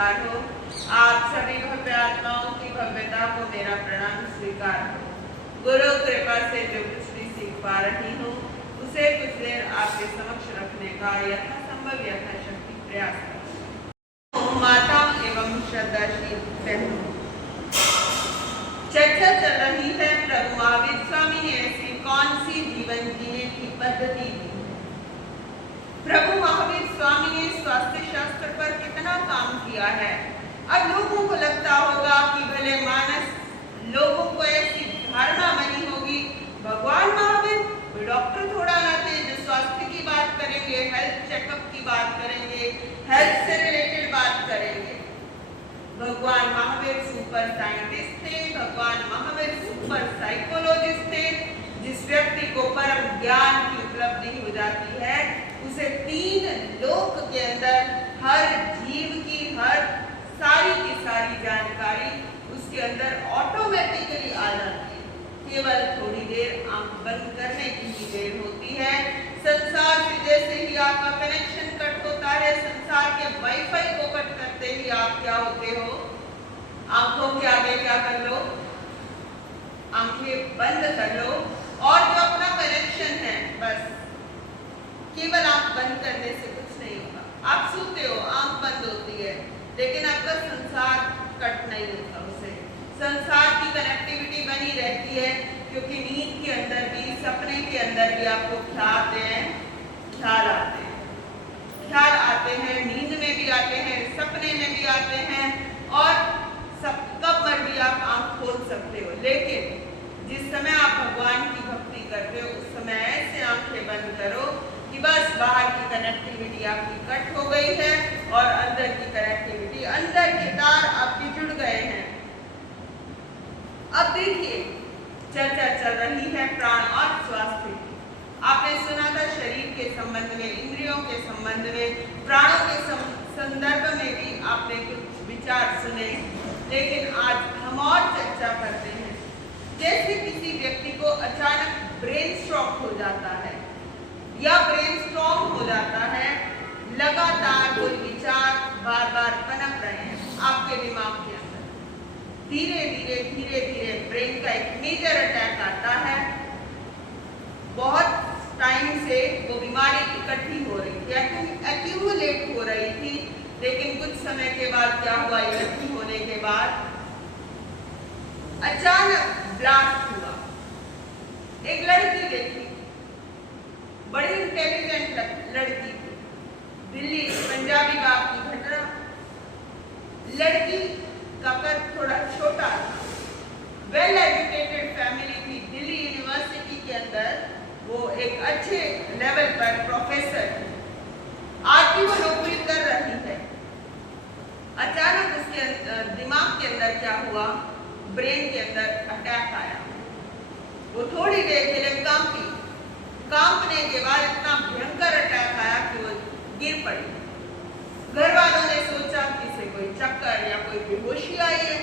नमस्कार हो। आप सभी भव्य आत्माओं की भव्यता को मेरा प्रणाम स्वीकार हो। गुरु कृपा से जो कुछ भी सीख पा रही हूँ उसे कुछ देर आपके समक्ष रखने का यथासंभव यथाशक्ति प्रयास करूँ। माता एवं श्रद्धाशील बहनों, चर्चा चल रही है प्रभु महावीर स्वामी ने ऐसी कौन सी जीवन जीने की पद्धति दी। प्रभु महावीर स्वामी ने स्वास्थ्य शास्त्र पर कितना काम किया है। अब लोगों को लगता होगा कि भले मानस लोगों को ऐसी धारणा बनी होगी भगवान महावीर कोई डॉक्टर थोड़ा ना थे जो स्वास्थ्य की बात करेंगे, हेल्थ चेकअप की बात करेंगे, हेल्थ से रिलेटेड बात करेंगे। भगवान महावीर सुपर साइंटिस्ट थे, भगवान महावीर सुपर साइकोलॉजिस्ट थे। जिस व्यक्ति को परम ज्ञान की उपलब्धि हो जाती है उसे तीन लोक के अंदर हर जीव की हर सारी की सारी जानकारी उसके अंदर ऑटोमेटिकली आ जाती है। केवल थोड़ी देर आंख बंद करने की ही देर होती है। संसार से जैसे ही आपका कनेक्शन कट होता है, संसार के वाईफाई को कट करते ही आप क्या होते हो, आंखों के आगे क्या कर लो, आंखें बंद कर लो और जो अपना कनेक्शन है बस केवल आंख बंद करने से कुछ नहीं होगा। आप सोते हो, आंख बंद होती है, लेकिन आपका संसार कट नहीं होता। उसे संसार की कनेक्टिविटी बनी रहती है, क्योंकि नींद के अंदर भी, सपने के अंदर भी आपको ख्याल आते हैं, ख्याल आते हैं, नींद में भी आते हैं, सपने में भी आते हैं और सब कब मर्जी आप आंख खोल सकते हो। लेकिन जिस समय आप भगवान की भक्ति करते हो उस समय ऐसे आंखें बंद करो कि बस बाहर की कनेक्टिविटी आपकी कट हो गई है और अंदर की कनेक्टिविटी, अंदर के तार आपके जुड़ गए हैं। अब देखिए, चर्चा चल रही है प्राण और स्वास्थ्य की। आपने सुना था शरीर के संबंध में, इंद्रियों के संबंध में, प्राणों के संदर्भ में भी आपने कुछ विचार सुने। लेकिन आज हम और चर्चा करते हैं। जैसे किसी व्यक्ति को अचानक ब्रेन स्ट्रोक हो जाता है या ब्रेन स्ट्रोक हो जाता है, लगातार कोई विचार बार बार पनप रहे हैं आपके दिमाग के अंदर, धीरे धीरे ब्रेन का एक मेजर अटैक आता है। बहुत टाइम से वो बीमारी इकट्ठी हो रही थी, एक्यूमुलेट हो रही थी, लेकिन कुछ समय के बाद क्या हुआ, इकट्ठी होने के बाद अचानक ब्लास्ट हुआ। एक लड़की देखी, बड़ी इंटेलिजेंट लड़की थी, दिल्ली पंजाबी बाग की घटना। लड़की का कद थोड़ा छोटा था, वेल एजुकेटेड फैमिली थी, दिल्ली यूनिवर्सिटी के अंदर वो एक अच्छे लेवल पर प्रोफेसर थी, आज भी वो नौकरी कर रही है। अचानक उसके दिमाग के अंदर क्या हुआ, ब्रेन के अंदर अटैक आया। वो थोड़ी देर के लिए कांपने के बाद इतना भयंकर अटैक आया कि वो गिर पड़ी। घर वालों ने सोचा कि इसे कोई चक्कर या कोई बेहोशी आई है।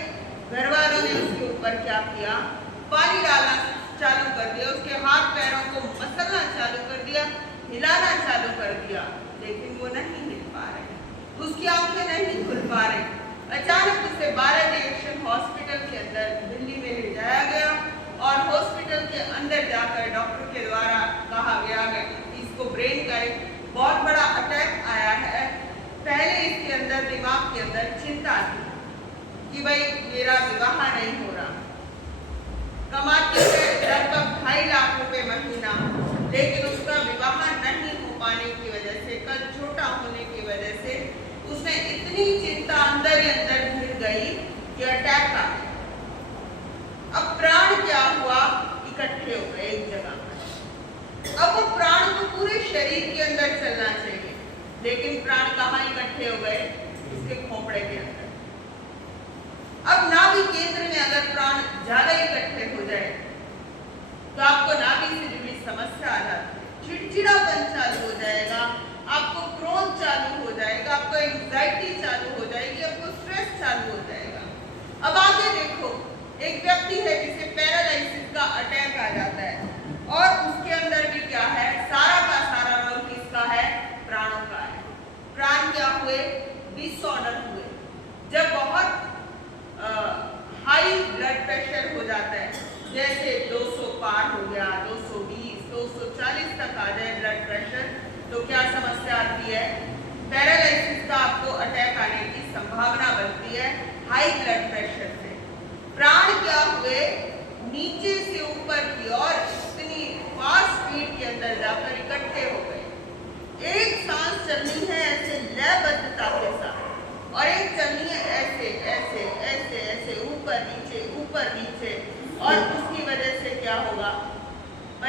घर वालों ने उसके ऊपर क्या किया, पानी डालना चालू कर दिया, उसके हाथ पैरों को मसलना चालू कर दिया, हिलाना चालू कर दिया, लेकिन वो नहीं हिल पा रहे, उसकी आंखें नहीं खुल पा रही। अचानक उसे 12 डिवीजन हॉस्पिटल के अंदर दिल्ली में ले जाया गया और हॉस्पिटल के अंदर जाकर डॉक्टर के द्वारा कहा गया कि इसको ब्रेन का एक बहुत बड़ा अटैक आया है। पहले इसके अंदर दिमाग के अंदर चिंता थी कि भाई मेरा विवाह नहीं हो रहा, कमाती है लगभग 2.5 लाख रुपए महीना, लेकिन उसका विवाह नहीं हो पाने की वजह से, कद छोटा होने की वजह से उसने इतनी चिंता अंदर ही अंदर घिर गई कि अटैक आ गया। अब प्राण क्या हुआ, इकट्ठे हो गए एक जगह पर। अब वो प्राण को पूरे शरीर के अंदर चलना चाहिए, लेकिन प्राण कहाँ इकट्ठे हो गए, उसके खोपड़े के अंदर। अब नाभि केंद्र में अगर प्राण ज्यादा इकट्ठे हो जाए तो आपको नाभि से जुड़ी समस्या आ जाती है, चिड़चिड़ापन चालू हो जाएगा, आपको क्रोध चालू हो जाएगा, आपको एंजाइटी चालू हो जाएगी, आपको स्ट्रेस चालू हो जाएगा। अब आगे देखो, एक व्यक्ति है जिसे पैरालाइसिस का अटैक आ जाता है और उसके अंदर भी क्या है, सारा का सारा रोल किसका है, प्राणों का है। प्राण क्या हुए, डिसऑर्डर हुए।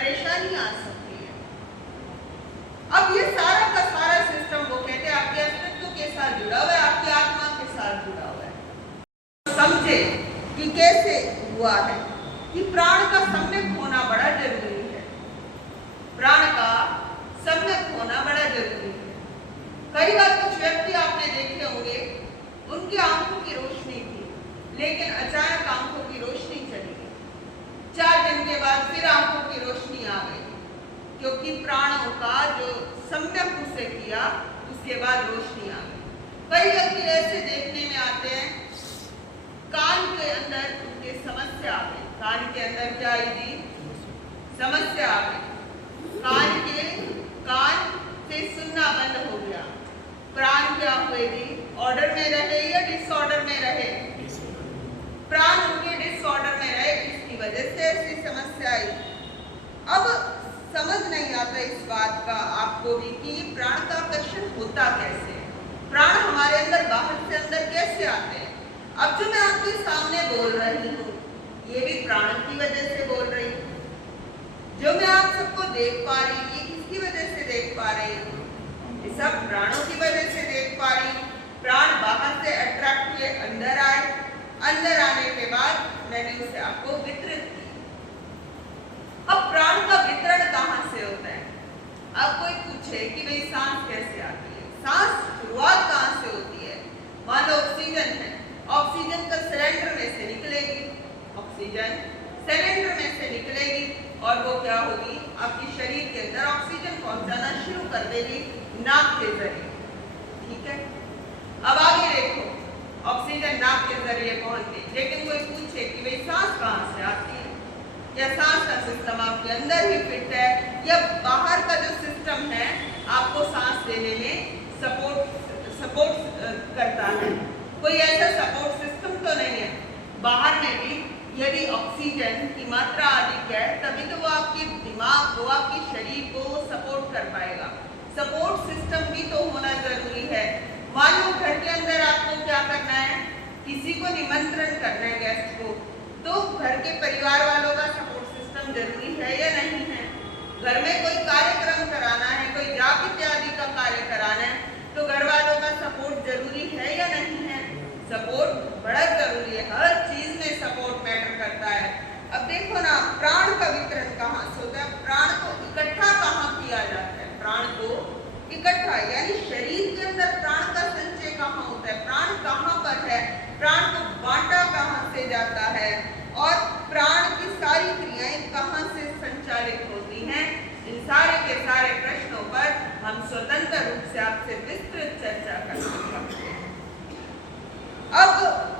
परेशानी आ सकती है। अब ये सारा का सारा सिस्टम वो कहते हैं आपके अस्तित्व के साथ जुड़ा हुआ है, आपकी आत्मा के साथ जुड़ा हुआ है। समझे कि कैसे हुआ है कि प्राण का सम्यक होना बड़ा जरूरी है। प्राण का सम्यक होना बड़ा जरूरी है। कई बार कुछ व्यक्ति आपने देखे होंगे, उनकी आंखों की रोशनी थी, लेकिन अचानक आंखों की रोशनी चली गई। 4 दिन के बाद फिर आंखों की रोशनी आ गई, क्योंकि प्राणों का जो सम्यक उसे किया, उसके बाद रोशनी आ गई। कई व्यक्ति ऐसे देखने में आते हैं, कान के अंदर उनके समस्या आ गई। कान के अंदर क्या आई थी? समस्या आ गई। कान से सुनना बंद हो गया। प्राण क्या हुए थी? ऑर्डर में रहे या डिसऑर्डर में रहे? प्राण उनके डिसऑर्डर में रहे, इसकी वजह से ऐसी समस्या आई। अब समझ नहीं आता इस बात का आपको भी कि प्राण का आकर्षण होता कैसे है, प्राण हमारे अंदर बाहर से अंदर कैसे आते हैं। अब जो मैं आपके सामने बोल रही हूँ, ये भी प्राण की वजह से बोल रही हूँ। जो मैं आप सबको देख पा रही हूँ, ये किसकी वजह से देख पा रही हूँ? ये सब प्राणों की वजह से देख पा रही हूँ। प्राण बाहर से अट्रैक्ट हुए, अंदर आए, अंदर आने के बाद मैंने उसे आपको वितरित की। अब प्राण का वितरण कहाँ से होता है? अब कोई पूछे कि भाई सांस कैसे आती है? सांस शुरुआत कहाँ से होती है? मान लो ऑक्सीजन है, ऑक्सीजन का सिलेंडर में से निकलेगी, ऑक्सीजन सिलेंडर में से निकलेगी और वो क्या होगी? आपके शरीर के अंदर ऑक्सीजन पहुंचाना शुरू कर देगी नाक के जरिए। ठीक है, अब आगे देखो, ऑक्सीजन नाक के जरिए पहुंचती, लेकिन कोई पूछे कि भाई सांस कहाँ से आती है? या सांस का सिस्टम आपके अंदर ही फिट है, या बाहर का जो सिस्टम है आपको सांस लेने में सपोर्ट करता है? कोई ऐसा सपोर्ट सिस्टम तो नहीं है। बाहर में भी यदि ऑक्सीजन की मात्रा अधिक है, तभी तो वो आपके दिमाग को, आपके शरीर को सपोर्ट कर पाएगा। सपोर्ट सिस्टम भी तो होना जरूरी है। मान लो घर के अंदर आपको क्या करना है, किसी को निमंत्रण करना है, गेस्ट को, तो घर के परिवार वालों का सपोर्ट सिस्टम जरूरी है या नहीं है? घर में कोई कार्यक्रम कराना है, कोई जाप इत्यादि का कार्य कराना है, तो घर वालों का सपोर्ट जरूरी है या नहीं है? सपोर्ट बड़ा जरूरी है। हर चीज में सपोर्ट मैटर करता है। अब देखो ना, प्राण का वितरण कहाँ से होता है? प्राण को इकट्ठा कहाँ किया जाता है? प्राण को इकट्ठा यानी शरीर के अंदर प्राण का संचय कहाँ होता है? प्राण कहाँ पर है? प्राण को बांटा कहाँ से जाता है? और प्राण की सारी क्रियाएं कहाँ से संचालित होती हैं? इन सारे के सारे प्रश्नों पर हम स्वतंत्र रूप से आपसे विस्तृत चर्चा कर सकते हैं। अब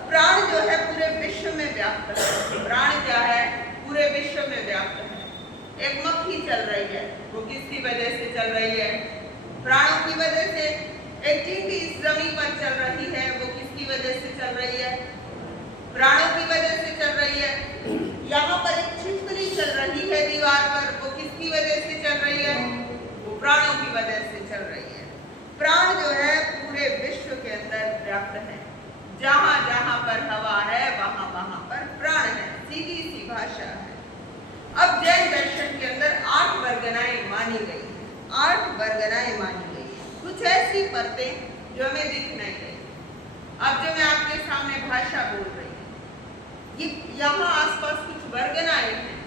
प्राण जो है पूरे विश्व में व्याप्त है। प्राण क्या है? पूरे विश्व में व्याप्त है। एक मक्खी चल रही है, वो किसकी वजह से चल रही है? प्राणों की वजह से। एक चींटी इस जमीन पर चल रही है, वो किसकी वजह से चल रही है? प्राणों की वजह से चल रही है। यहाँ पर एक छिपकली चल रही है दीवार पर, वो किसकी वजह से चल रही है? वो प्राणों की वजह से चल रही है। प्राण जो है पूरे विश्व के अंदर व्याप्त है। जहां जहां पर हवा है, वहां वहां पर प्राण है। सीधी सी भाषा है। अब जैन दर्शन के अंदर 8 वर्गनाएं मानी गई है। 8 वर्गनाएं मानी गई है। कुछ ऐसी परतें जो हमें दिख नहीं रही। अब जो मैं आपके सामने भाषा बोल रही हूँ, ये यहाँ आसपास कुछ वर्गनाएं हैं,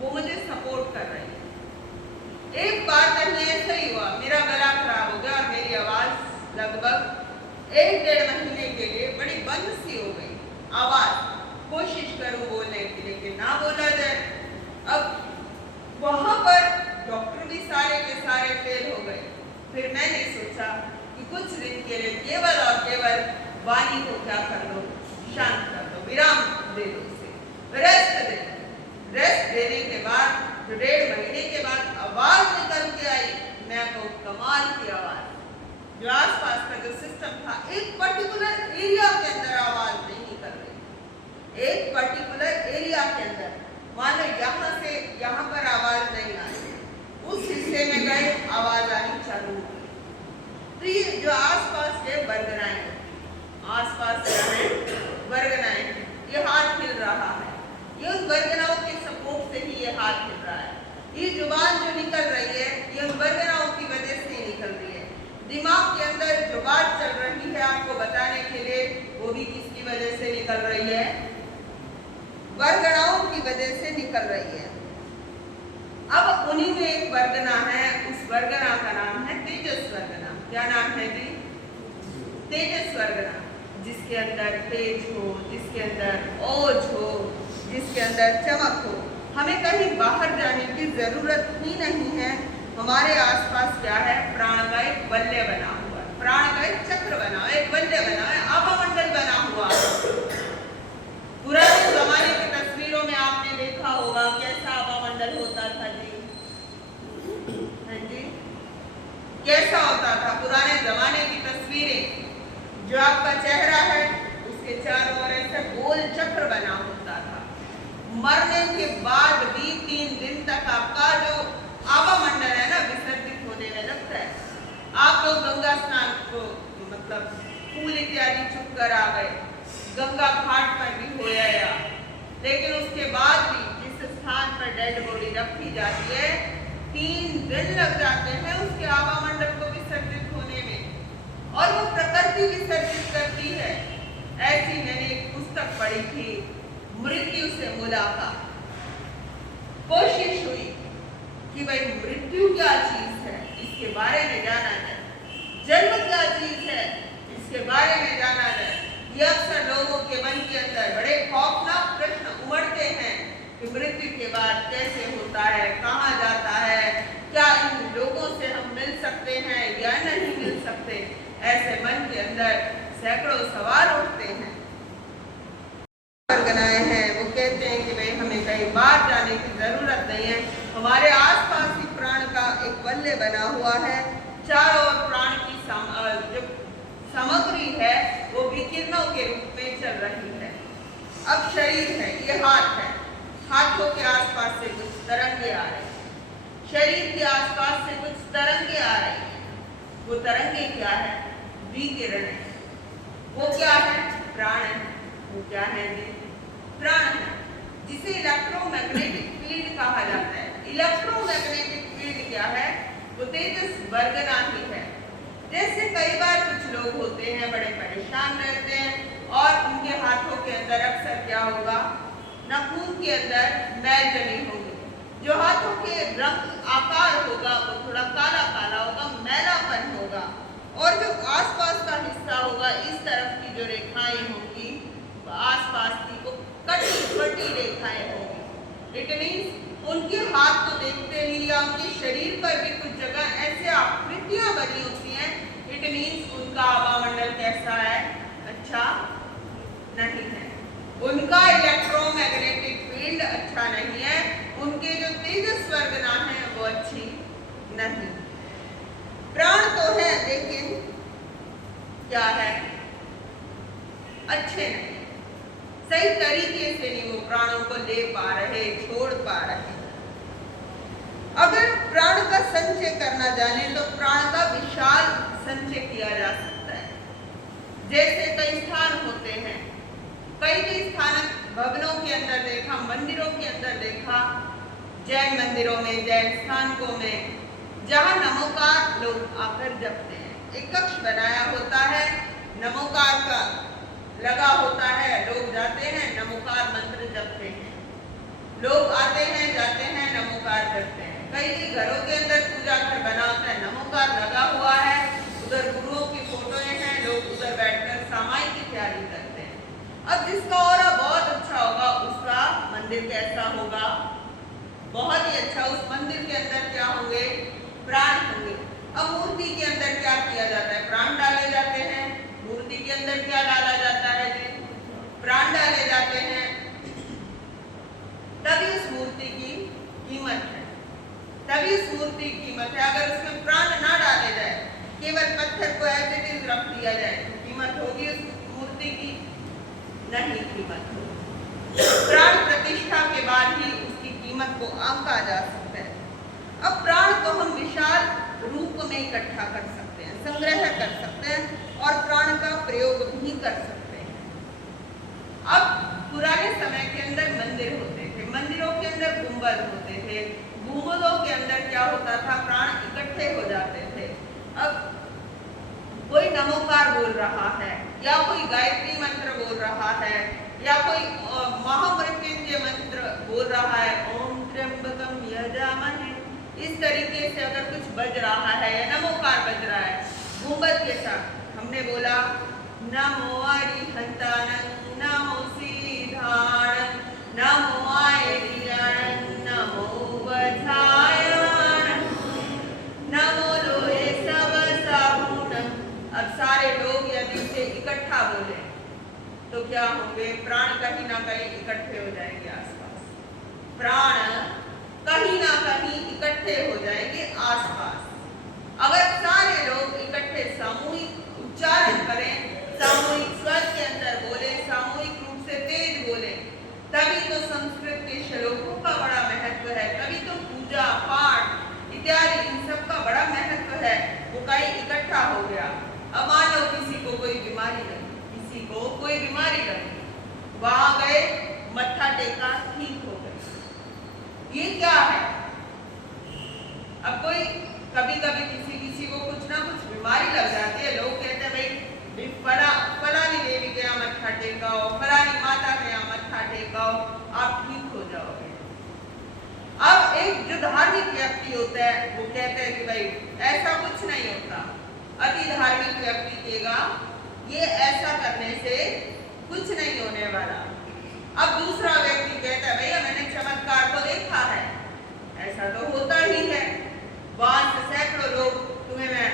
वो मुझे सपोर्ट कर रही है। एक बार कहीं ऐसा ही हुआ, मेरा गला खराब हो गया और मेरी आवाज लगभग 1-1.5 महीने के लिए बड़ी बंद सी हो गई। आवाज कोशिश करूं बोलने की, लेकिन ना बोला जाए। अब वहां पर डॉक्टर भी सारे के सारे फेल हो गए। फिर मैंने सोचा कि कुछ दिन के लिए केवल और केवल वाणी को क्या कर दो? शांत कर दो, विराम दे दो, उसे रेस्ट दे दो। रेस्ट देने के बाद जो 1.5 महीने के बाद आवाज निकल के आई, मैं कहूँ कमाल की आवाज। जो आसपास का जो सिस्टम था, एक पर्टिकुलर एरिया के अंदर आवाज नहीं कर रही। एक पर्टिकुलर एरिया के अंदर, मान लो यहाँ से यहाँ पर आवाज नहीं आ रही, उस हिस्से में गए, आवाज आनी चालू हो गई। तो ये जो आसपास के वर्गनाएं, आसपास के वर्गनाएं, ये हाथ हिल रहा है, ये उन वर्गनाओं के सपोर्ट से ही ये हाथ हिल रहा है। ये जुबान जो निकल रही है ये वर्गनाओं की वजह से ही निकल रही है। दिमाग के अंदर जो बात चल रही है आपको बताने के लिए, वो भी किसकी वजह से निकल रही है? वर्गनाओं की वजह से निकल रही है। अब उन्हीं में एक वर्गना है, उस वर्गना का नाम है तेजस वर्गना। क्या नाम है जी? तेजस वर्गना, जिसके अंदर तेज हो, जिसके अंदर ओज हो, जिसके अंदर चमक हो। हमें कहीं बाहर जाने की जरूरत ही नहीं है। हमारे आसपास क्या है? प्राण का एक वलय बना हुआ है, प्राण का एक चक्र बना हुआ है, एक वलय बना है, आभामंडल बना हुआ है। पुराने जमाने की तस्वीरों में आपने देखा होगा कैसा आभामंडल होता था जी? हाँ जी, कैसा होता था? पुराने जमाने की तस्वीरें, जो आपका चेहरा है उसके चारों ओर ऐसा गोल चक्र बना होता था। मरने के बाद भी 3 दिन तक आपका जो आभामंडल है ना विसर्जित होने में लगता है। आप लोग गंगा स्नान को मतलब फूल इत्यादि चुप कर आ गए, गंगा घाट पर भी हो आया, लेकिन उसके बाद भी जिस स्थान पर डेड बॉडी रखी जाती है 3 दिन लग जाते हैं उसके आभामंडल को विसर्जित होने में, और वो प्रकृति विसर्जित करती है। ऐसी मैंने एक पुस्तक पढ़ी थी, मृत्यु से मुलाकात। कोशिश हुई कि भाई मृत्यु क्या चीज है इसके बारे में जाना जाए, जन्म क्या चीज है इसके बारे में जाना जाए। ये अक्सर लोगों के मन के अंदर बड़े खौफनाक प्रश्न उमड़ते हैं कि मृत्यु के बाद कैसे होता है, कहाँ जाता है, क्या इन लोगों से हम मिल सकते हैं या नहीं मिल सकते। ऐसे मन के अंदर सैकड़ों सवाल उठते हैं। वर्गनाएं हैं, वो कहते हैं कि भाई हमें कहीं बाहर जाने की जरूरत नहीं है, हमारे आसपास ही प्राण का एक वलय बना हुआ है, चारों ओर प्राण की जो सामग्री है वो विकिरणों के रूप में चल रही है। अब शरीर है, ये हाथ है, हाथों के आसपास से कुछ तरंगे आ रही है, शरीर के आसपास से कुछ तरंगे आ रही है। वो तरंगे क्या है? विकिरण है। वो क्या है? प्राण है। वो क्या है जी? प्राण है, जिसे इलेक्ट्रोमैग्नेटिक फील्ड कहा जाता है। इलेक्ट्रोमैग्नेटिक फील्ड क्या है? वो तेजस वर्गना ही है। जैसे कई बार कुछ लोग होते हैं बड़े परेशान रहते हैं और उनके हाथों के अंदर अक्सर क्या होगा? नाखून के अंदर मैल जमी होगी, जो हाथों के रंग आकार होगा वो थोड़ा काला काला होगा, मैलापन होगा, और जो आसपास का हिस्सा होगा इस तरफ की जो रेखाएं होंगी आसपास की वो कटी रेखाएं होंगी। इट मीन्स उनके हाथ को देखते ही या उनके शरीर पर भी कुछ जगह ऐसे आकृतियां बनी होती हैं। इट मीन्स उनका आभामंडल कैसा है? अच्छा नहीं है, उनका इलेक्ट्रोमैग्नेटिक फील्ड अच्छा नहीं है, उनके जो तेजस वर्गना है वो अच्छी नहीं। प्राण तो है लेकिन क्या है? अच्छे नहीं, सही तरीके से नहीं वो प्राणों को ले पा रहे, छोड़ पा रहे। अगर प्राण का संचय करना जाने तो प्राण का विशाल संचय किया जा सकता है। जैसे कई स्थान होते हैं, कई स्थान भवनों के अंदर देखा, मंदिरों के अंदर देखा, जैन मंदिरों में, जैन स्थानकों में, जहाँ नमोकार लोग आकर जपते हैं। एक कक्ष बनाया होता है, नमोकार का लगा होता है, लोग जाते हैं नमोकार मंत्र जपते हैं, लोग आते हैं जाते हैं नमोकार जपते हैं। कई घरों के अंदर पूजा घर बना होता है, नमोकार लगा हुआ है, उधर गुरुओं की फोटोएं हैं, लोग उधर बैठकर सामायिक की तैयारी करते हैं। अब जिसका ऑरा बहुत अच्छा होगा उसका मंदिर कैसा होगा? बहुत ही अच्छा। उस मंदिर के अंदर क्या होंगे? प्राण होंगे। अब मूर्ति के अंदर क्या किया जाता है? प्राण डाले जाते हैं। मूर्ति के अंदर क्या डाला जाता है जी? प्राण डाले जाते हैं। तभी उस मूर्ति की कीमत है, तभी उस मूर्ति की कीमत है। अगर उसमें प्राण ना डाले जाए, केवल पत्थर को एज इट इज रख दिया जाए तो कीमत होगी उस मूर्ति की? नहीं कीमत होगी। प्राण प्रतिष्ठा के बाद ही उसकी कीमत को आंका जा सकता है। अब प्राण को हम विशाल रूप में इकट्ठा कर सकते हैं, संग्रह कर सकते हैं और प्राण का प्रयोग भी कर सकते हैं। अब पुराने समय के अंदर मंदिर होते थे, मंदिरों के अंदर गुंबद होते थे, गुंबदों के अंदर क्या होता था, प्राण इकट्ठे हो जाते थे। अब कोई नमोकार बोल रहा है या कोई गायत्री मंत्र बोल रहा है या कोई महामृत्युंजय मंत्र बोल रहा है, ओम त्र्यंबकम यजामहे, इस तरीके से अगर कुछ बज रहा है या नमोकार बज रहा है गुंबद के साथ, हमने बोला नमो अरिहंतानं नमो सीधानं नमो आयर्यानं नमो वधायानं नमो लोहे सवसाहुणं। अब सारे लोग यदि से इकट्ठा बोले तो क्या होंगे, प्राण कहीं ना कहीं इकट्ठे हो जाएंगे आसपास, प्राण कहीं ना कहीं इकट्ठे हो जाएंगे आसपास। अगर सारे लोग इकट्ठे सामूहिक उच्चारण करें, सामूहिक स्वर के अंदर बोले, सामूहिक रूप से तेज बोले, तभी तो संस्कृत के श्लोकों का बड़ा महत्व है, तभी तो पूजा पाठ इत्यादि इन सब का बड़ा महत्व है। वो कहीं इकट्ठा हो गया। अब मान लो किसी को कोई बीमारी लगी, किसी को कोई बीमारी लगी, वहां गए, मत्था टेका, ठीक हो गए, ये क्या है? अब कोई कभी कभी किसी को कुछ ना कुछ बीमारी लग जाती है, लोग कहते हैं भाई फलानी देवी के यहाँ मत्था टेकाओ, फलानी माता के यहाँ मत्था टेकाओ, आप ठीक हो जाओगे। अब एक जो धार्मिक व्यक्ति होता है वो कहते हैं कि भाई ऐसा कुछ नहीं होता, अति धार्मिक व्यक्ति कहेगा ये ऐसा करने से कुछ नहीं होने वाला। अब दूसरा व्यक्ति कहता है भैया मैंने चमत्कार को देखा है, ऐसा तो होता ही है, वहां से सैकड़ों लोग तुम्हें मैं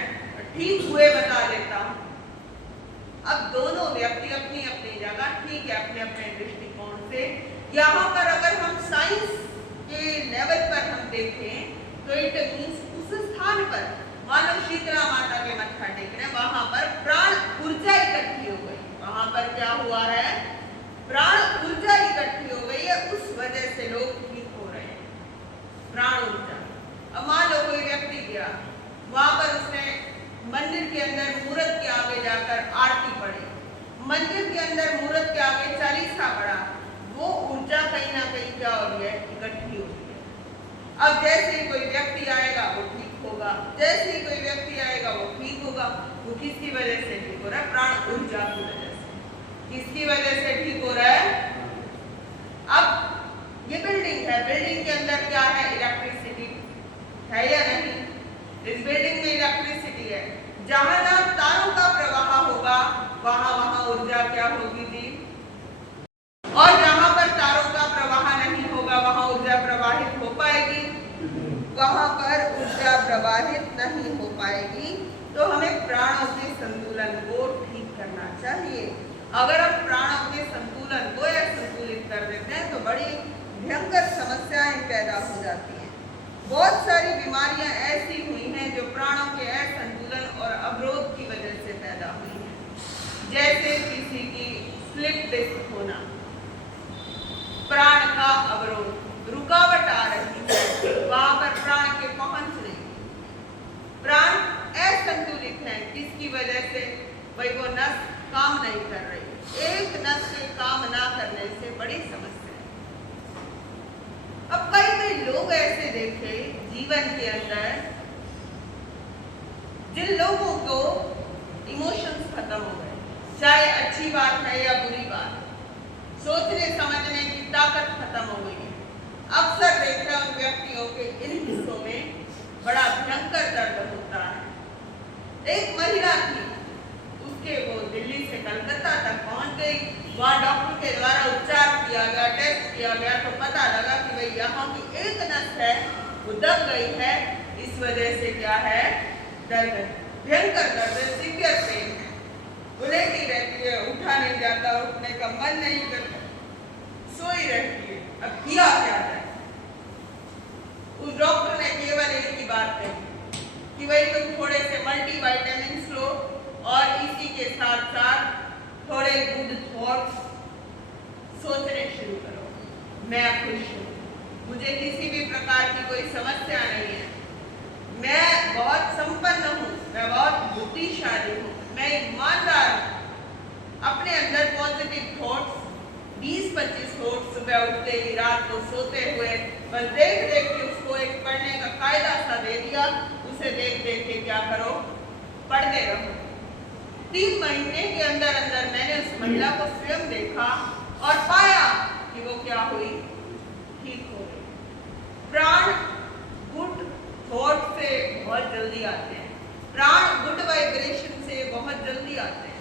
ठीक हुए बता देता हूं। अब दोनों व्यक्ति अपनी अपनी जगह ठीक है, अपने अपने दृष्टिकोण से। यहाँ पर अगर हम साइंस के लेवल पर हम देखें तो इट मीन्स उस स्थान पर मान लो शीतला माता के मत्था टेक रहे, वहां पर प्राण ऊर्जा इकट्ठी हो गई, वहां पर क्या हुआ है, प्राण ऊर्जा इकट्ठी हो गई है, उस वजह से लोग ठीक हो रहे हैं, प्राण ऊर्जा। अब मान लो कोई व्यक्ति गया, वहां पर उसने मंदिर के अंदर मूर्त के आगे जाकर आरती पढ़ी, मंदिर के अंदर मूर्त के आगे चालीसा पढ़ा, वो ऊर्जा कहीं ना कहीं क्या हो रही है, इकट्ठी हो रही है। अब जैसे कोई व्यक्ति आएगा वो ठीक होगा, जैसे ही कोई व्यक्ति आएगा वो ठीक होगा। वो किसकी वजह से ठीक हो रहा है, प्राण ऊर्जा की वजह से। किसकी वजह से ठीक हो रहा है? अब ये बिल्डिंग है, बिल्डिंग के अंदर क्या है, इलेक्ट्रिसिटी है या नहीं? इस बिल्डिंग में इलेक्ट्रिसिटी है, जहां जहां तारों का प्रवाह होगा वहां वहां ऊर्जा क्या होगी जी, और जहां पर तारों का प्रवाह नहीं होगा वहां ऊर्जा प्रवाहित हो पाएगी, वहां पर ऊर्जा प्रवाहित नहीं हो पाएगी। तो हमें प्राणों के संतुलन को ठीक करना चाहिए। अगर हम प्राणों के संतुलन को असंतुलित कर देते हैं तो बड़ी भयंकर समस्याएं पैदा हो जाती हैं। बहुत सारी बीमारियां ऐसी हुई हैं जो प्राणों के असंतुलन और अवरोध की वजह से पैदा हुई हैं, जैसे किसी की स्लिप डिस्क होना, प्राण का अवरोध, रुकावट आ रही है, वहां पर प्राण के पहुंच नहीं, प्राण असंतुलित है, किसकी वजह से, भाई वो नस काम नहीं कर रही, एक नस के काम ना करने से बड़ी समस्या है। अब कई लोग ऐसे देखे जीवन के अंदर जिन लोगों को इमोशंस खत्म हो गए, चाहे अच्छी बात है या बुरी बात, सोचने समझने की ताकत खत्म हो गई है। अक्सर देखा उन व्यक्तियों के इन हिस्सों में बड़ा भयंकर दर्द होता है। एक महिला थी, उसके वो दिल्ली से कलकत्ता तक पहुंच गई, वहाँ डॉक्टर के द्वारा उपचार किया गया, टेस्ट किया गया तो पता लगा कि भाई यहाँ की एक नस है वो दब गई है, इस वजह से क्या है, दर्द, भयंकर दर्द, सीवियर पेन, वो लेटी रहती है, उठा नहीं जाता, उठने का मन नहीं करता, सोई रहती है। अब किया क्या जाए? उस डॉक्टर ने केवल एक ही बात कही कि भाई तुम थोड़े से मल्टीविटामिन्स लो और इसी के साथ साथ थोड़े गुड थॉट्स सोचने शुरू करो। मैं खुश हूँ, मुझे किसी भी प्रकार की कोई समस्या नहीं है, मैं बहुत संपन्न हूँ, मैं बहुत बुद्धिशाली हूँ, मैं ईमानदार हूँ। अपने अंदर पॉजिटिव थॉट्स 20-25 थॉट्स सुबह उठते ही, रात को सोते हुए, बस देख देख के उसको एक पढ़ने का कायदा सा दे दिया, उसे देख देख के क्या करो, पढ़ते रहो। 3 महीने के अंदर अंदर मैंने उस महिला को स्वयं देखा और पाया कि वो क्या हुई, ठीक हो गई। प्राण गुड थॉट से बहुत जल्दी आते हैं, प्राण गुड वाइब्रेशन से बहुत जल्दी आते हैं।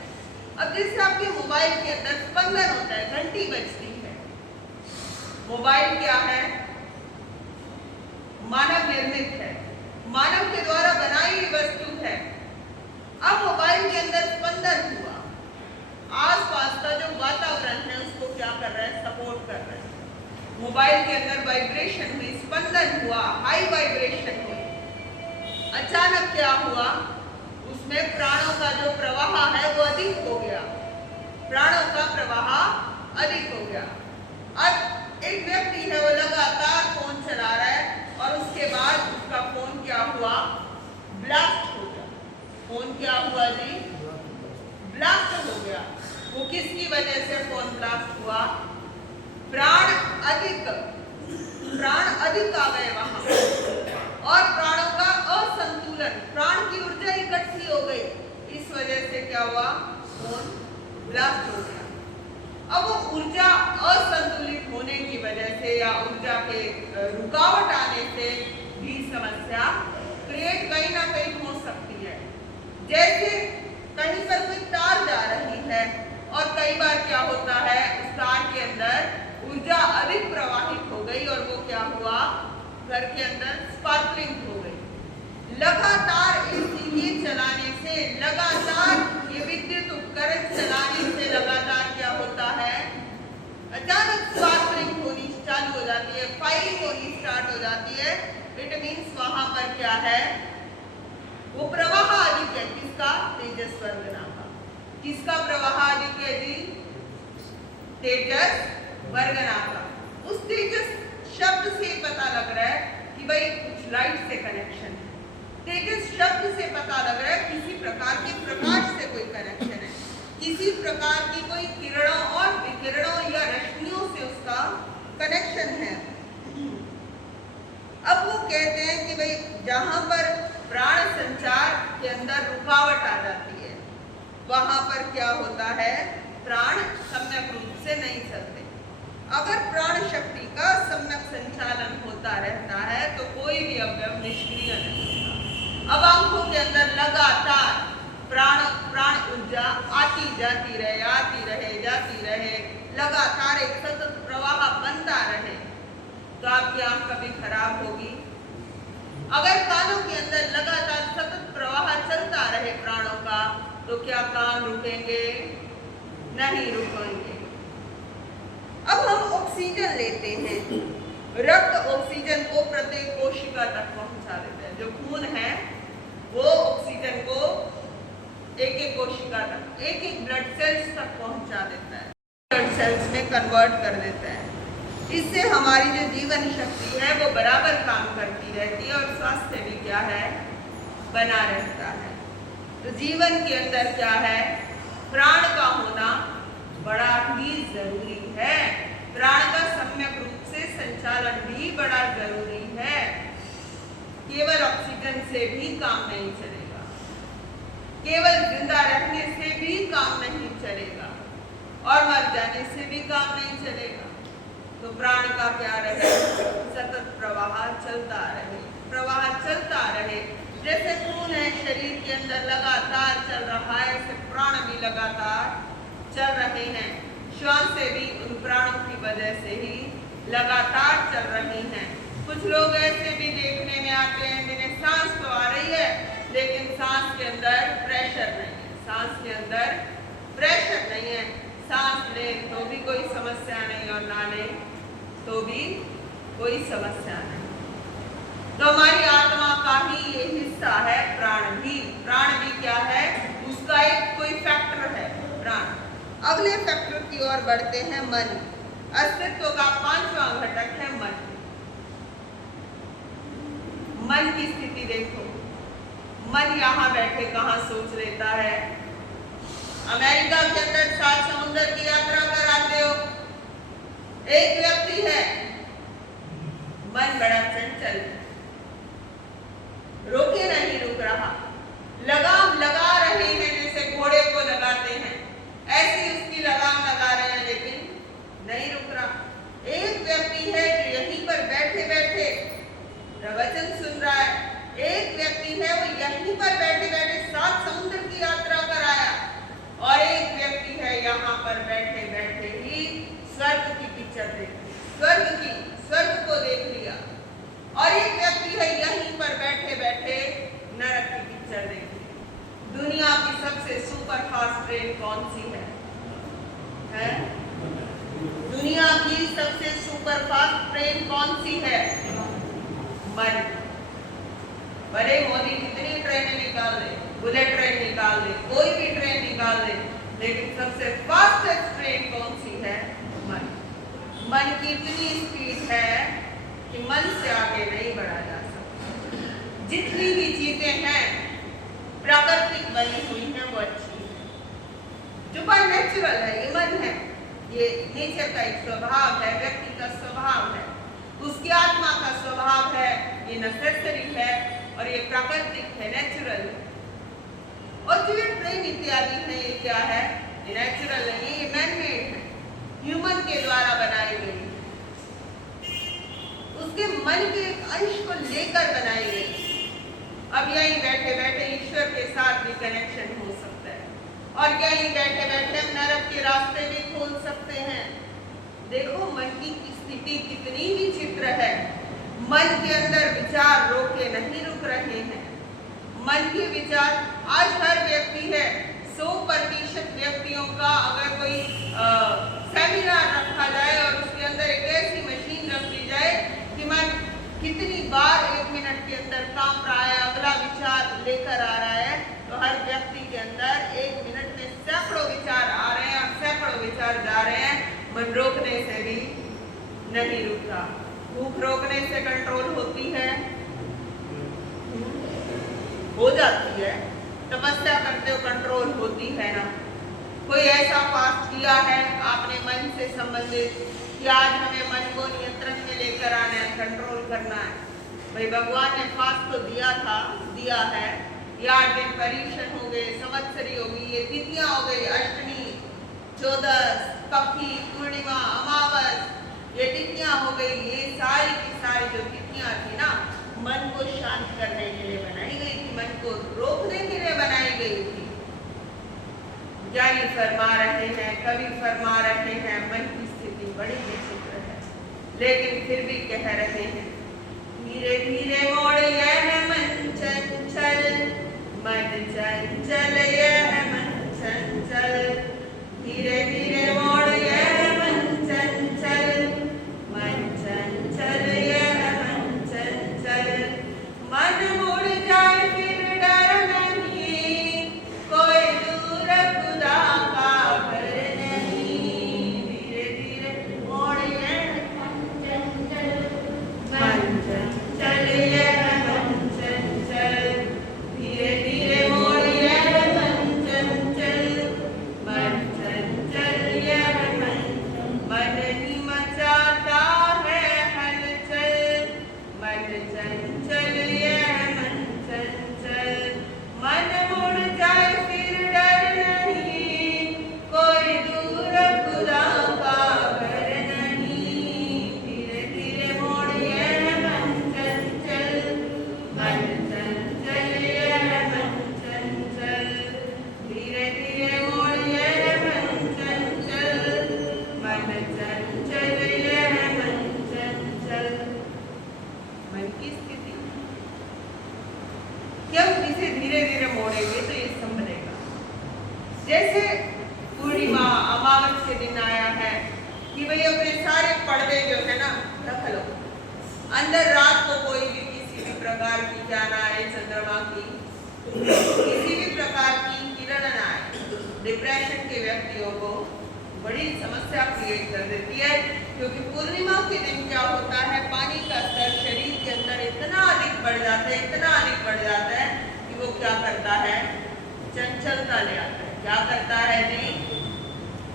अब जैसे आपके मोबाइल के अंदर स्पंदन होता है, घंटी बजती है। मोबाइल क्या है, मानव निर्मित है, मानव के द्वारा बनाई हुई वस्तु है। अब मोबाइल के अंदर स्पंदन हुआ, आसपास का जो वातावरण है उसको क्या कर रहा है, सपोर्ट कर रहा है। मोबाइल के अंदर वाइब्रेशन हुई, स्पंदन हुआ, हाई वाइब्रेशन हुई। अचानक क्या हुआ, उसमें प्राणों का जो प्रवाह है वो अधिक हो गया, प्राणों का प्रवाह अधिक हो गया। अब एक व्यक्ति है, वो लगातार फोन चला रहा है और उसके बाद उसका फोन क्या हुआ, ब्लास्ट हो गया। फोन क्या हुआ जी, ब्लास्ट हो गया। वो किसकी वजह से फोन ब्लास्ट हुआ, प्राण अधिक आ गए वहां और प्राणों का असंतुलन, प्राण की ऊर्जा इकट्ठी हो गई, इस वजह से क्या हुआ, फोन ब्लास्ट हो गया। अब वो ऊर्जा असंतुलित होने की वजह से या ऊर्जा के रुकावट आने से भी समस्या क्रिएट कहीं ना कहीं हो सकती है। जैसे कहीं पर कोई तार जा रही है और कई बार क्या होता है, उस तार के अंदर ऊर्जा अधिक प्रवाहित हो गई और वो क्या हुआ, घर के अंदर स्पार्कलिंग हो गई। लगातार ये चलाने से, लगातार ये विद्युत उपकरण चलाने से लगातार क्या होता है, अचानक स्पार्कलिंग होनी चालू हो जाती है, फायरिंग होनी स्टार्ट हो जाती है। इट मीन्स वहां पर क्या है, वो प्रवाह अधिक है। किसका, तेजस वर्गना का। किसका प्रवाह अधिक है जी, तेजस वर्गना का। उस तेजस शब्द से पता लग रहा है कि भाई कुछ लाइट से कनेक्शन है। तेजस शब्द से पता लग रहा है किसी प्रकार के प्रकाश से कोई कनेक्शन है, किसी प्रकार की कोई किरणों और विकिरणों या रश्मियों से उसका कनेक्शन है। अब वो कहते हैं कि भाई जहां पर प्राण संचार के अंदर रुकावट आ जाती है, वहां पर क्या होता है, प्राण सम्यक रूप से नहीं चलते। अगर प्राण शक्ति का सम्यक संचालन होता रहता है तो कोई भी अवयव निष्क्रिय नहीं होता। अब आंखों के अंदर लगातार प्राण ऊर्जा आती जाती रहे, आती रहे, जाती रहे, लगातार एक सतत प्रवाह बनता रहे, तो आपकी आंख कभी खराब होगी। अगर कानों के अंदर लगातार सतत प्रवाह चलता रहे प्राणों का, तो क्या कान रुकेंगे, नहीं रुकेंगे। अब हम ऑक्सीजन लेते हैं, रक्त ऑक्सीजन को प्रत्येक कोशिका तक पहुंचा देता है। जो खून है वो ऑक्सीजन को एक एक कोशिका तक, एक एक ब्लड सेल्स तक पहुंचा देता है, ब्लड सेल्स में कन्वर्ट कर देता है। इससे हमारी जो जीवन शक्ति है वो बराबर काम करती रहती है और स्वास्थ्य भी क्या है, बना रहता है। तो जीवन के अंदर क्या है, प्राण का होना बड़ा ही जरूरी है। प्राण का सम्यक रूप से संचालन भी बड़ा जरूरी है। केवल ऑक्सीजन से भी काम नहीं चलेगा, केवल जिंदा रहने से भी काम नहीं चलेगा और मर जाने से भी काम नहीं चलेगा। तो प्राण का क्या रहे, सतत प्रवाह चलता रहे, प्रवाह चलता रहे। जैसे खून है शरीर के अंदर लगातार चल रहा है, ऐसे प्राण भी लगातार चल रहे हैं। श्वास से भी उन प्राणों की वजह से ही लगातार चल रही हैं। कुछ लोग ऐसे भी देखने में आते हैं जिन्हें सांस तो आ रही है लेकिन सांस के अंदर प्रेशर नहीं है, सांस के अंदर प्रेशर नहीं है। सांस ले तो भी कोई समस्या नहीं और ना ले तो भी कोई समस्या नहीं। तो हमारी आत्मा का ही ये हिस्सा है प्राण भी। प्राण भी क्या है, उसका एक कोई फैक्टर है प्राण। अगले फैक्टर की ओर बढ़ते हैं, मन। अस्तित्व का 5वां घटक है मन। मन की स्थिति देखो, मन यहाँ बैठे कहाँ सोच लेता है। अमेरिका के अंदर 7 समुद्र की यात्रा कराते हो, एक व्यक्ति है, मन बड़ा चंचल, रोके नहीं रुक रहा। लगाम लगा रहे हैं जैसे घोड़े को लगाते हैं, ऐसी उसकी लगाम लगा रहे हैं, लेकिन नहीं रुक रहा। एक व्यक्ति है जो यहीं पर बैठे बैठे प्रवचन सुन रहा है, एक व्यक्ति है वो यहीं पर बैठे बैठे 7 समुद्र की यात्रा कर आया, और एक व्यक्ति है यहाँ पर बैठे बैठे ही स्वर्ग की पिक्चर देख, स्वर्ग को देख लिया, और एक व्यक्ति है यहीं पर बैठे बैठे नरक की पिक्चर देख लिया। दुनिया की सबसे सुपर फास्ट ट्रेन कौन सी है? दुनिया की सबसे सुपर फास्ट ट्रेन कौन सी है? मन। बड़े मोदी कितनी ट्रेनें निकाल दे, बुलेट ट्रेन निकाल दे, कोई भी ट्रेन निकाल दे, लेकिन सबसे फास्टेस्ट ट्रेन कौन सी है? मन। मन की इतनी स्पीड है कि मन से आगे नहीं बढ़ा जा सकता। जितनी भी चीजें हैं प्राकृतिक बनी हुई हैं वो अच्छी है, जो पर नेचुरल है, ये मन है, ये नेचर का एक स्वभाव है, व्यक्ति का स्वभाव है, उसकी आत्मा का स्वभाव है, ये नेसेसरी है और ये प्राकृतिक है, नेचुरल है। और जो ये ट्रेन इत्यादि है ये क्या है? ये नेचुरल है, ये मैन मेड है, ह्यूमन के द्वारा बनाई गई है, उसके मन के एक अंश को लेकर बनाई गई। अब यहीं बैठे बैठे ईश्वर के साथ भी कनेक्शन हो सकता है, और यहीं बैठे बैठे हम नरक के रास्ते भी खोल सकते हैं। देखो मन की स्थिति कितनी विचित्र है। मन के अंदर विचार रोके नहीं रुक रहे हैं। मन के विचार, आज हर व्यक्ति है, 100% व्यक्तियों का अगर कोई सेमिनार रखा जाए और उसके अंदर एक ऐसी मशीन रख दी जाए कि मन कितनी बार 1 मिनट के अंदर काम रहा है, अगला विचार लेकर आ रहा है, तो हर व्यक्ति के अंदर 1 मिनट में सैकड़ों विचार आ रहे हैं और सैकड़ों विचार जा रहे हैं। मन रोकने से भी नहीं रुकता। भूख रोकने से कंट्रोल होती है? हो जाती है। तपस्या करते हो कंट्रोल होती है ना? कोई ऐसा फास्ट किया है आपने मन से संबंधित कि आज हमें मन को नियंत्रण में लेकर आना है, कंट्रोल करना है? भाई भगवान ने फास्ट तो दिया है। 8 दिन परीक्षण हो गए, संवत्सरी हो गई, ये तिथियां हो गई, अष्टमी, 14, पक्षी, पूर्णिमा, अमावस, ये तिथियां हो गई। ये सारी की सारी जो तिथियां थी ना, मन को शांत करने के लिए बनाई गई थी, मन को रोकने के लिए बनाई गई थी। ज्ञानी फरमा रहे हैं, कवि फरमा रहे हैं, मन की स्थिति बड़ी विचित्र है, लेकिन फिर भी कह रहे हैं, धीरे धीरे मोड़ यह मन चंचल, मन चंचल यह मन चंचल, धीरे धीरे मोड़ यह मन चंचल, मन चंचल यह मन चंचल, मन मुड़ जाए फिर डर नहीं, कोई दूर खुदा का घर नहीं, धीरे धीरे मोड़ यह मन चंचल, मन चंचल यह मन चंचल, धीरे धीरे मोड़ यह मन चंचल, मन चंचल यह मन ही मचाता है हलचल, मन चंचल यह मन चंचल, मन मुड़ जाए फिर डर नहीं, कोई दूर खुदा का घर नहीं, धीरे धीरे मोड़ यह मन चंचल, मन चंचल यह मन चंचल, धीरे धीरे मोड़ यह मन चंचल, मन चंचल यह मन चंचल। मन की स्थिति क्यों इसे धीरे धीरे मोड़ेंगे तो ये संभलेगा। जैसे पूर्णिमा अमावस के दिन आया है कि भाई अपने सारे पर्दे जो है ना रख लो, अंदर रात को कोई भी किसी भी प्रकार की क्या ना आए, चंद्रमा की किसी भी प्रकार की किरण ना आए, डिप्रेशन के व्यक्तियों को बड़ी समस्या क्रिएट कर देती है। क्योंकि पूर्णिमा के दिन क्या होता है, पानी का स्तर शरीर के अंदर इतना अधिक बढ़ जाता है, इतना अधिक बढ़ जाता है कि वो क्या करता है, चंचलता ले आता है। क्या करता है जी?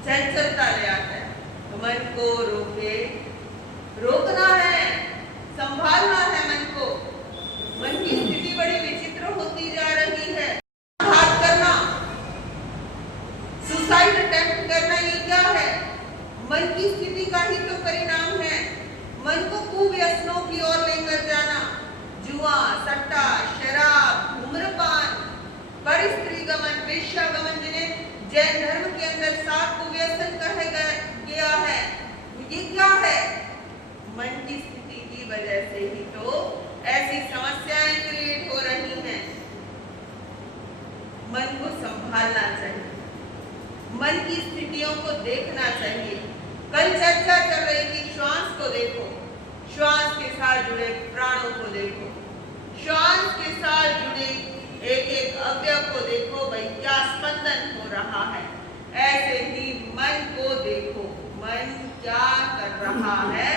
चंचलता ले आता है। तो मन को रोकना है, संभालना है मन को। मन की स्थिति बड़ी पर स्त्री गमन, वेश्या गमन, जिन्हें जैन धर्म के अंदर 7 कुव्यसन कहे गया है, ये क्या है? मन की स्थिति की वजह से ही तो ऐसी समस्याएं क्रिएट हो रही हैं। मन को संभालना चाहिए, मन की स्थितियों को देखना चाहिए। कल चर्चा चल रही थी, श्वास को देखो, श्वास के साथ जुड़े प्राणों को देखो, श्वास के साथ जुड़े एक एक अवयव को देखो, भाई क्या स्पंदन हो रहा है। ऐसे ही मन को देखो, मन क्या कर रहा है,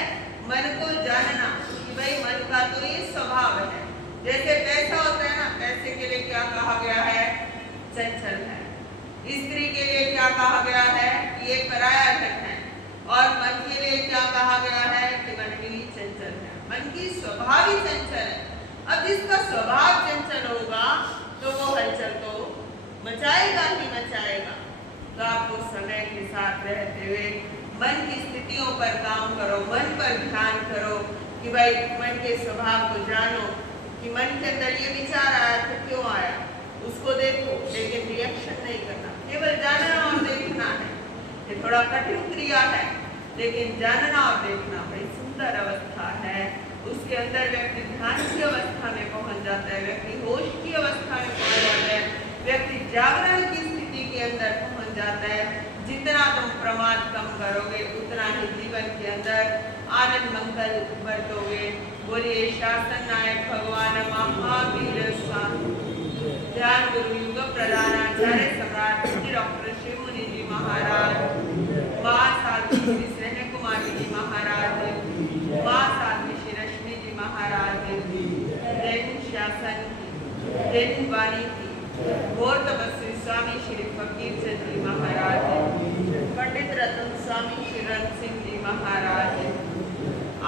मन को जानना कि भाई मन का तो ये स्वभाव है। जैसे पैसा होता है ना, पैसे के लिए क्या कहा गया है? चंचल है। स्त्री के लिए क्या कहा गया है? कि ये पराया धन है। और मन के लिए क्या कहा गया है? कि मन भी चंचल है, मन की स्वभाव ही चंचल है। अब जिसका स्वभाव चंचल होगा तो वो हलचल तो मचाएगा ही मचाएगा। तो आपको समय के साथ रहते हुए मन की स्थितियों पर काम करो, मन पर ध्यान करो कि भाई मन के स्वभाव को जानो कि मन के अंदर ये विचार आया तो क्यों आया, उसको देखो, लेकिन रिएक्शन नहीं करना, केवल जानना और देखना है। ये थोड़ा कठिन क्रिया है, लेकिन जानना और देखना बड़ी सुंदर अवस्था है। उसके अंदर व्यक्ति ध्यान की अवस्था में पहुंच जाता है, व्यक्ति होश की अवस्था में पहुंच जाता है, व्यक्ति जागरण की स्थिति के अंदर पहुंच जाता है। जितना तुम प्रमाद कम करोगे उतना ही जीवन के अंदर आनंद मंगल बरतोगे। बोलिए शासन नायक भगवान महावीर स्वामी। ध्यान गुरु युग प्रधानाचार्य सम्राट श्री डॉक्टर शिव मुनि जी महाराज, माँ साध्वी श्री स्नेह कुमारी जी महाराज, माँ साध्वी श्री रश्मि जी महाराज, दिन शासन दिन वाणी की घोर तपस्वी स्वामी श्री फकीर चंद जी महाराज, पंडित रतन स्वामी श्री रंग सिंह जी महाराज,